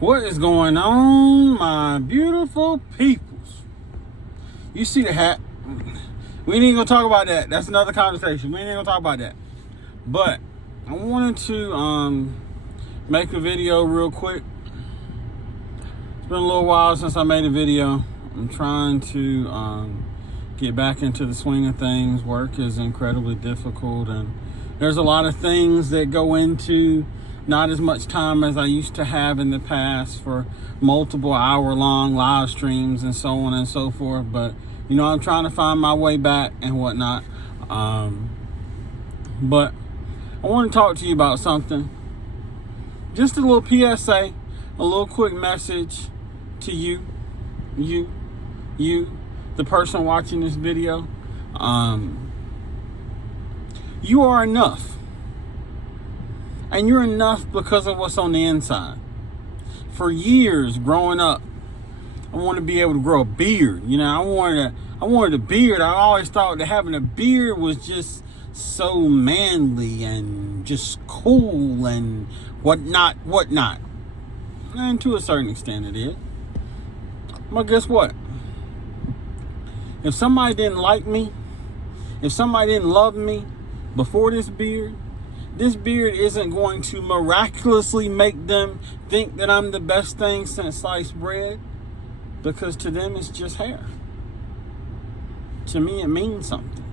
What is going on, my beautiful peoples? You see the hat? We ain't gonna talk about that. That's another conversation. We ain't gonna talk about that. But I wanted to make a video real quick. It's been a little while since I made a video. I'm trying to get back into the swing of things. Work is incredibly difficult, and there's a lot of things that go into not as much time as I used to have in the past for multiple hour-long live streams and so on and so forth. But, you know, I'm trying to find my way back and whatnot. But I want to talk to you about something. Just a little PSA, a little quick message to you, the person watching this video. You are enough. And you're enough because of what's on the inside. For years growing up, I wanted to be able to grow a beard. You know, I wanted a beard. I always thought that having a beard was just so manly and just cool and whatnot. And to a certain extent it is. But guess what? If somebody didn't like me, if somebody didn't love me before this beard isn't going to miraculously make them think that I'm the best thing since sliced bread, because to them it's just hair. To me, it means something.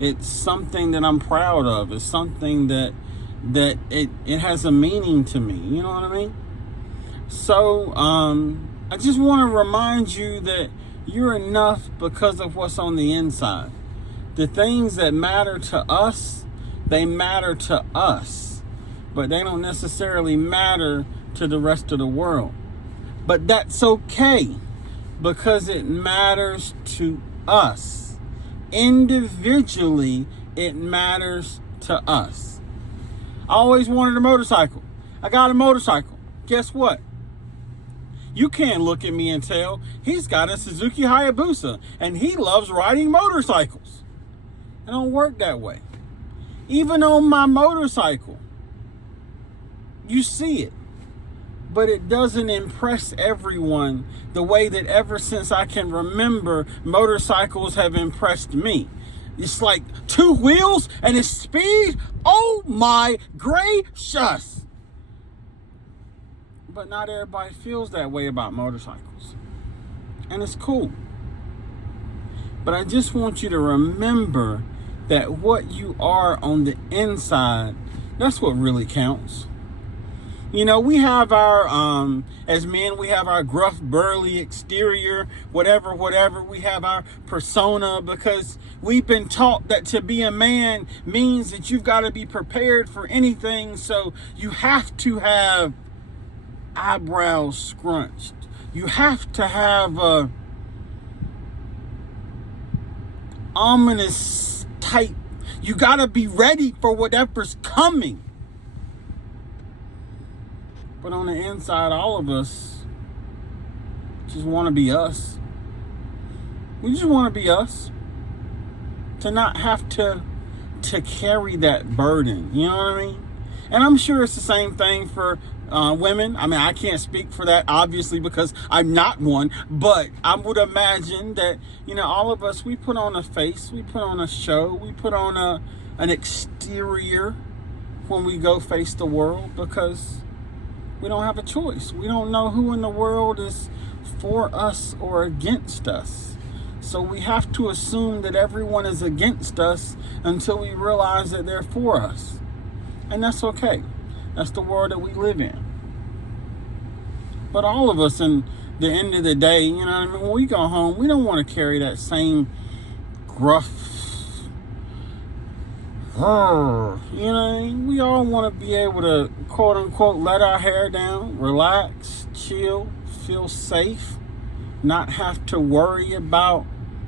It's something that I'm proud of. It's something that it has a meaning to me. You know what I mean? So I just want to remind you that you're enough because of what's on the inside. The things that matter to us, they matter to us, but they don't necessarily matter to the rest of the world. But that's okay, because it matters to us. Individually, it matters to us. I always wanted a motorcycle. I got a motorcycle. Guess what? You can't look at me and tell he's got a Suzuki Hayabusa and he loves riding motorcycles. It don't work that way. Even on my motorcycle, you see it, but it doesn't impress everyone the way that ever since I can remember, motorcycles have impressed me. It's like 2 wheels and it's speed. Oh my gracious. But not everybody feels that way about motorcycles. And it's cool. But I just want you to remember that what you are on the inside, that's what really counts. You know, we have our, as men, we have our gruff, burly exterior, whatever. We have our persona, because we've been taught that to be a man means that you've got to be prepared for anything. So you have to have eyebrows scrunched. You have to have a ominous type. You got to be ready for whatever's coming. But on the inside, all of us just want to be us. We just want to be us. To not have to carry that burden. You know what I mean? And I'm sure it's the same thing for women. I mean, I can't speak for that, obviously, because I'm not one. But I would imagine that, you know, all of us, we put on a face. We put on a show. We put on an exterior when we go face the world, because we don't have a choice. We don't know who in the world is for us or against us. So we have to assume that everyone is against us until we realize that they're for us. And that's okay. That's the world that we live in. But all of us, in the end of the day, you know what I mean? When we go home, we don't want to carry that same gruff, you know what I mean? We all want to be able to, quote unquote, let our hair down, relax, chill, feel safe, not have to worry about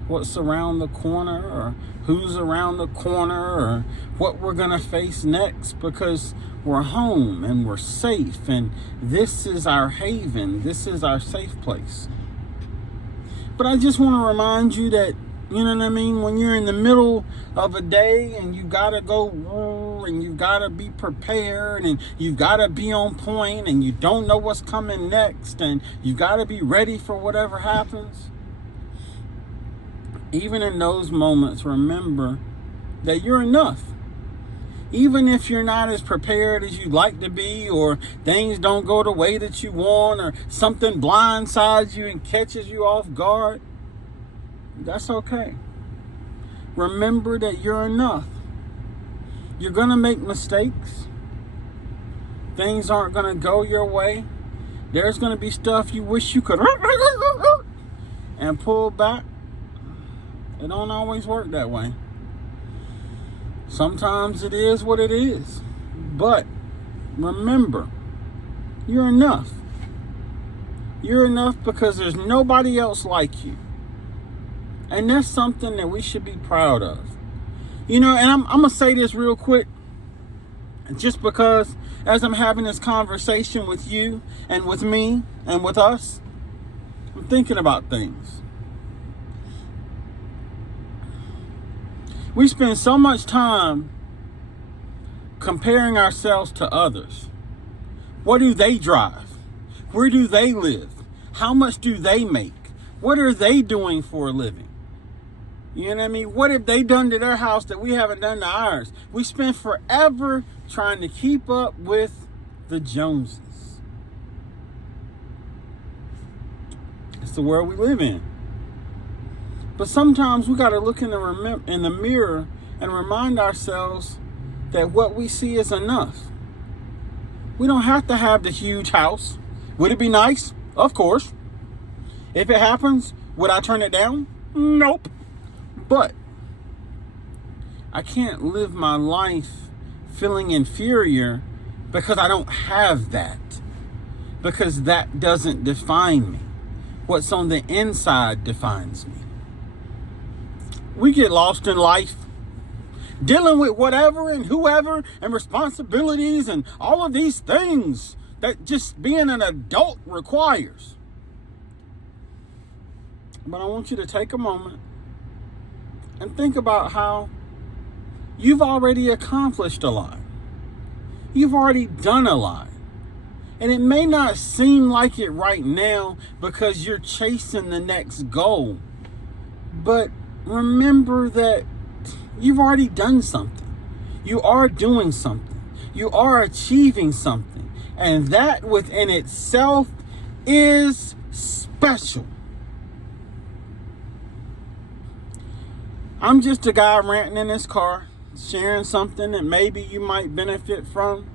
what's around the corner or who's around the corner or what we're going to face next, because we're home and we're safe, and this is our haven. This is our safe place. But I just want to remind you that You know what I mean? When you're in the middle of a day and you gotta go and you gotta be prepared and you gotta be on point and you don't know what's coming next and you gotta be ready for whatever happens. Even in those moments, remember that you're enough. Even if you're not as prepared as you'd like to be, or things don't go the way that you want, or something blindsides you and catches you off guard, that's okay. Remember that you're enough. You're going to make mistakes. Things aren't going to go your way. There's going to be stuff you wish you could and pull back. It don't always work that way. Sometimes it is what it is. But remember, you're enough. You're enough because there's nobody else like you. And that's something that we should be proud of. You know, and I'm going to say this real quick. Just because as I'm having this conversation with you and with me and with us, I'm thinking about things. We spend so much time comparing ourselves to others. What do they drive? Where do they live? How much do they make? What are they doing for a living? You know what I mean? What have they done to their house that we haven't done to ours? We spend forever trying to keep up with the Joneses. It's the world we live in. But sometimes we got to look in the mirror and remind ourselves that what we see is enough. We don't have to have the huge house. Would it be nice? Of course. If it happens, would I turn it down? Nope. But I can't live my life feeling inferior because I don't have that. Because that doesn't define me. What's on the inside defines me. We get lost in life, dealing with whatever and whoever and responsibilities and all of these things that just being an adult requires. But I want you to take a moment and think about how you've already accomplished a lot. You've already done a lot. And it may not seem like it right now because you're chasing the next goal. But remember that you've already done something. You are doing something. You are achieving something. And that within itself is special. I'm just a guy ranting in his car, sharing something that maybe you might benefit from,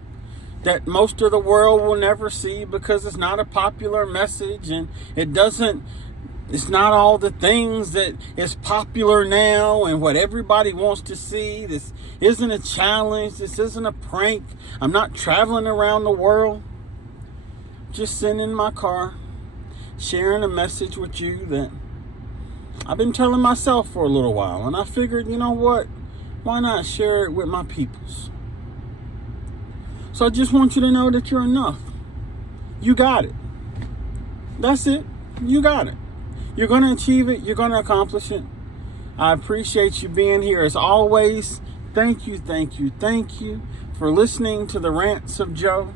that most of the world will never see because it's not a popular message and it's not all the things that is popular now and what everybody wants to see. This isn't a challenge. This isn't a prank. I'm not traveling around the world. Just sitting in my car, sharing a message with you that I've been telling myself for a little while. And I figured, you know what? Why not share it with my peoples? So I just want you to know that you're enough. You got it. That's it. You got it. You're going to achieve it. You're going to accomplish it. I appreciate you being here as always. Thank you for listening to the Rants of Joe.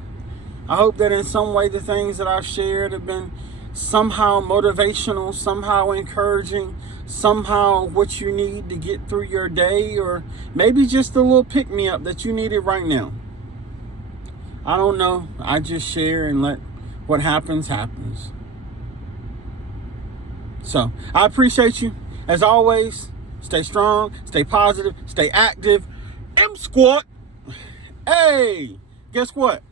I hope that in some way the things that I've shared have been somehow motivational, somehow encouraging, somehow what you need to get through your day, or maybe just a little pick-me-up that you needed right now. I don't know. I just share and let what happens. So, I appreciate you. As always, stay strong, stay positive, stay active. M-Squad. Hey, guess what?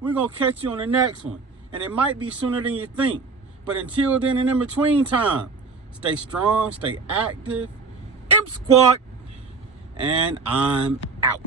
We're going to catch you on the next one. And it might be sooner than you think. But until then and in between time, stay strong, stay active. M-Squad. And I'm out.